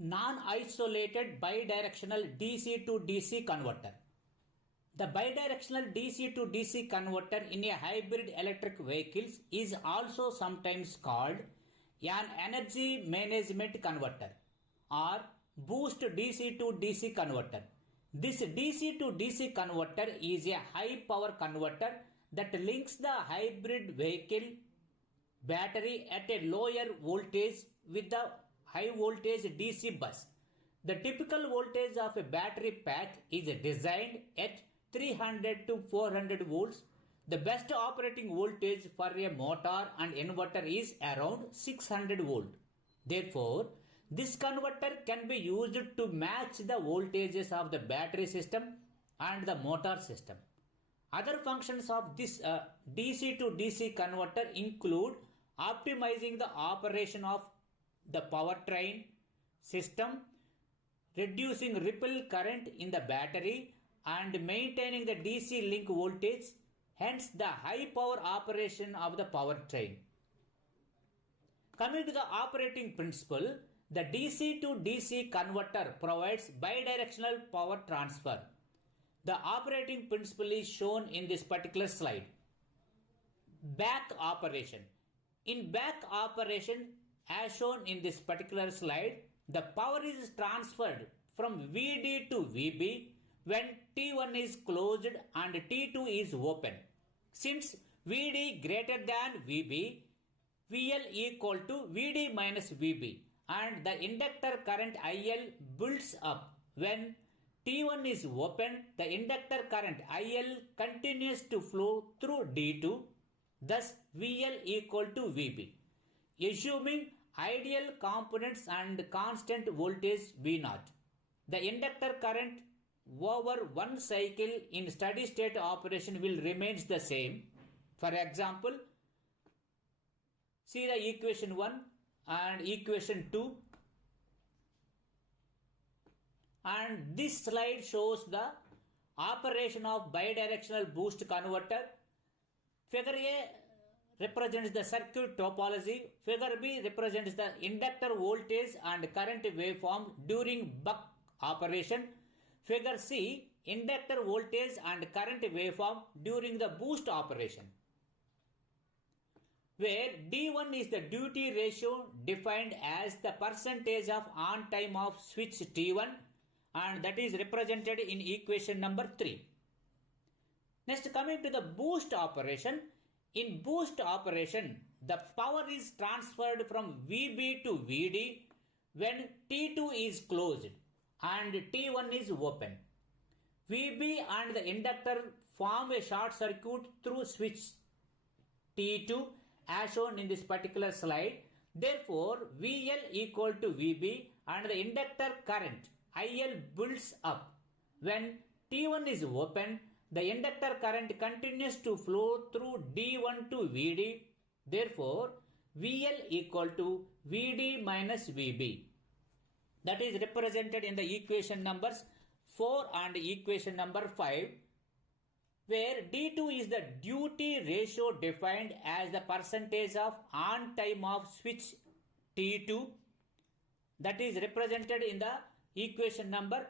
non-isolated bidirectional DC to DC converter. The bidirectional DC to DC converter in a hybrid electric vehicles is also sometimes called an energy management converter or boost DC to DC converter. This DC to DC converter is a high power converter that links the hybrid vehicle battery at a lower voltage with the high voltage DC bus. The typical voltage of a battery pack is designed at 300 to 400 volts. The best operating voltage for a motor and inverter is around 600 volt. Therefore, this converter can be used to match the voltages of the battery system and the motor system. Other functions of this DC to DC converter include optimizing the operation of the powertrain system, reducing ripple current in the battery, and maintaining the DC link voltage, hence the high power operation of the powertrain. Coming to the operating principle, the DC to DC converter provides bidirectional power transfer. The operating principle is shown in this particular slide. Back operation. In back operation, as shown in this particular slide, the power is transferred from VD to VB when T1 is closed and T2 is open. Since VD greater than VB, VL equal to VD minus VB and the inductor current IL builds up. When T1 is open, the inductor current IL continues to flow through D2, thus VL equal to VB. Assuming ideal components and constant voltage V0, the inductor current over one cycle in steady state operation will remain the same. For example, see the equation 1 and equation 2, and this slide shows the operation of bidirectional boost converter. Figure A represents the circuit topology. Figure B represents the inductor voltage and current waveform during buck operation. Figure C, inductor voltage and current waveform during the boost operation, where D1 is the duty ratio defined as the percentage of on time of switch T1, and that is represented in equation number 3. Next, coming to the boost operation. In boost operation, the power is transferred from VB to VD when T2 is closed and T1 is open. VB and the inductor form a short circuit through switch T2 as shown in this particular slide. Therefore, VL equal to VB and the inductor current IL builds up. When T1 is open, the inductor current continues to flow through D1 to VD. Therefore, VL equal to VD minus VB. That is represented in the equation numbers 4 and equation number 5, where D2 is the duty ratio defined as the percentage of on time of switch T2. That is represented in the equation number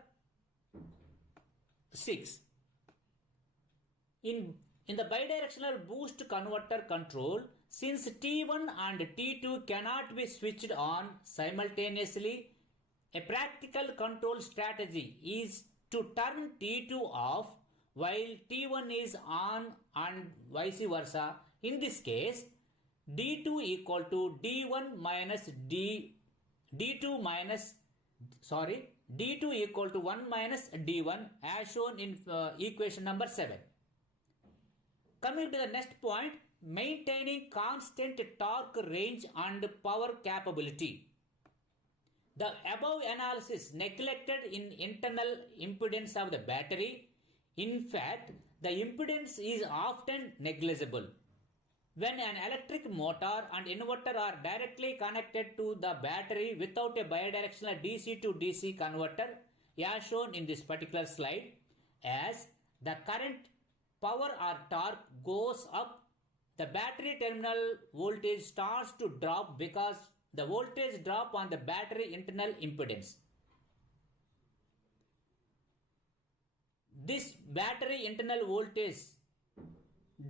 6. In the bidirectional boost converter control, since T1 and T2 cannot be switched on simultaneously, a practical control strategy is to turn T2 off while T1 is on and vice versa. In this case, D2 equal to D2 equal to 1 minus D1 as shown in equation number 7. Coming to the next point, maintaining constant torque range and power capability. The above analysis neglected in internal impedance of the battery. In fact, the impedance is often negligible. When an electric motor and inverter are directly connected to the battery without a bidirectional DC to DC converter, as shown in this particular slide, as the current, power or torque goes up, the battery terminal voltage starts to drop because the voltage drop on the battery internal impedance. This battery internal voltage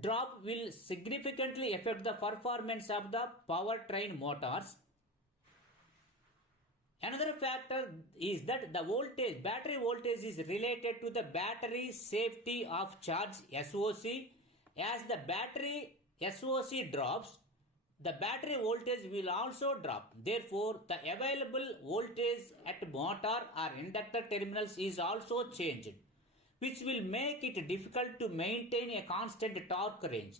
drop will significantly affect the performance of the powertrain motors. Another factor is that the battery voltage is related to the battery safety of charge SOC. As the battery SOC drops, the battery voltage will also drop. Therefore, the available voltage at motor or inductor terminals is also changed, which will make it difficult to maintain a constant torque range.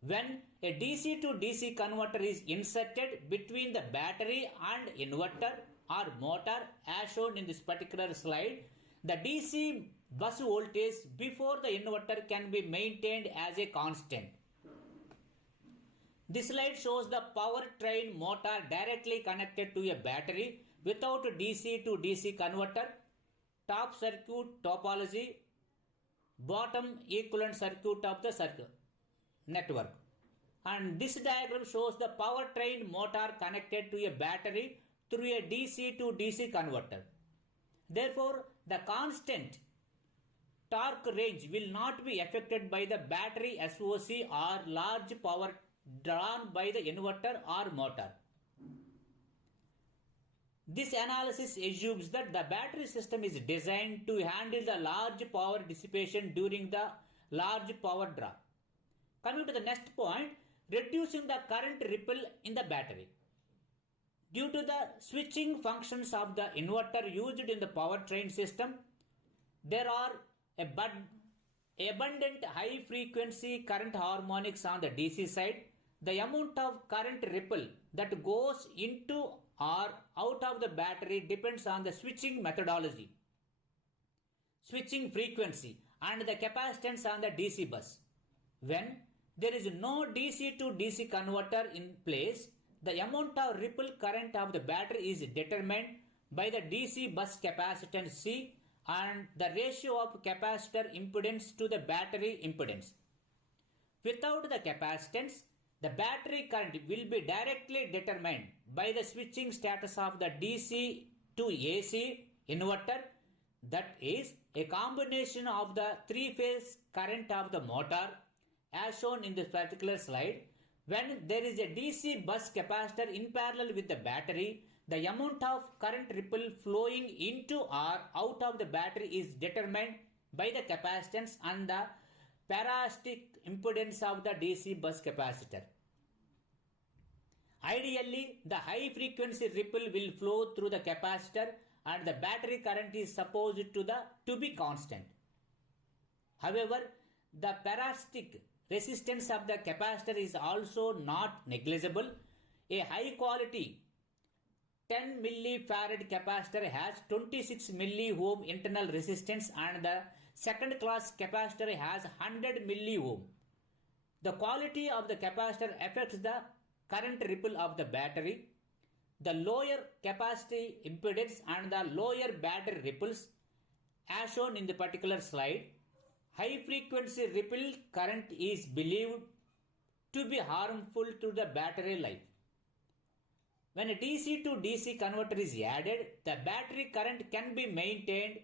When a DC to DC converter is inserted between the battery and inverter or motor as shown in this particular slide, the DC bus voltage before the inverter can be maintained as a constant. This slide shows the powertrain motor directly connected to a battery without DC to DC converter, top circuit topology, bottom equivalent circuit of the circuit network. And this diagram shows the powertrain motor connected to a battery through a DC to DC converter. Therefore, the constant torque range will not be affected by the battery SOC or large power drawn by the inverter or motor. This analysis assumes that the battery system is designed to handle the large power dissipation during the large power draw. Coming to the next point, reducing the current ripple in the battery. Due to the switching functions of the inverter used in the powertrain system, there are abundant high frequency current harmonics on the DC side. The amount of current ripple that goes into or out of the battery depends on the switching methodology, switching frequency, and the capacitance on the DC bus. When there is no DC to DC converter in place, the amount of ripple current of the battery is determined by the DC bus capacitance C and the ratio of capacitor impedance to the battery impedance. Without the capacitance, the battery current will be directly determined by the switching status of the DC to AC inverter, that is a combination of the three-phase current of the motor as shown in this particular slide. When there is a DC bus capacitor in parallel with the battery, the amount of current ripple flowing into or out of the battery is determined by the capacitance and the parasitic impedance of the DC bus capacitor. Ideally, the high frequency ripple will flow through the capacitor and the battery current is supposed to be constant. However, the parasitic resistance of the capacitor is also not negligible. A high quality 10 millifarad capacitor has 26 milliohm internal resistance and the second class capacitor has 100 milliohm. The quality of the capacitor affects the current ripple of the battery. The lower capacity impedance and the lower battery ripples as shown in the particular slide. High frequency ripple current is believed to be harmful to the battery life. When a DC to DC converter is added, the battery current can be maintained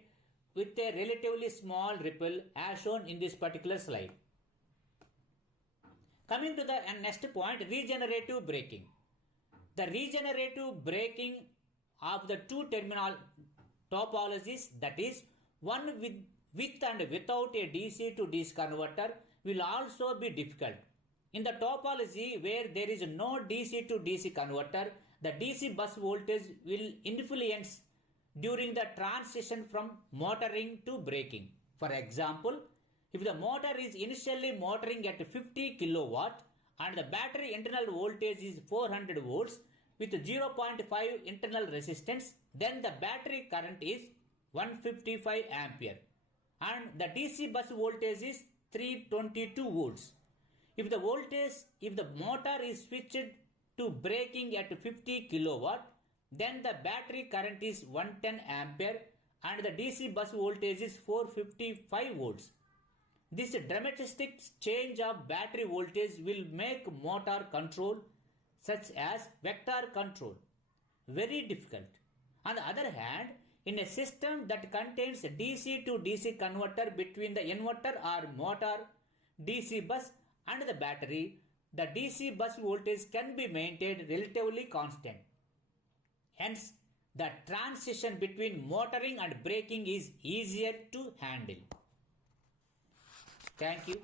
with a relatively small ripple as shown in this particular slide. Coming to the next point, regenerative braking. The regenerative braking of the two terminal topologies, that is one with and without a DC to DC converter, will also be difficult. In the topology where there is no DC to DC converter, the DC bus voltage will influence during the transition from motoring to braking. For example, if the motor is initially motoring at 50 kilowatt and the battery internal voltage is 400 volts with 0.5 internal resistance, then the battery current is 155 ampere and the DC bus voltage is 322 volts. If the motor is switched to braking at 50 kilowatt, then the battery current is 110 ampere and the DC bus voltage is 455 volts. This dramatic change of battery voltage will make motor control, such as vector control, very difficult. On the other hand, in a system that contains a DC to DC converter between the inverter or motor, DC bus and the battery, the DC bus voltage can be maintained relatively constant. Hence, the transition between motoring and braking is easier to handle. Thank you.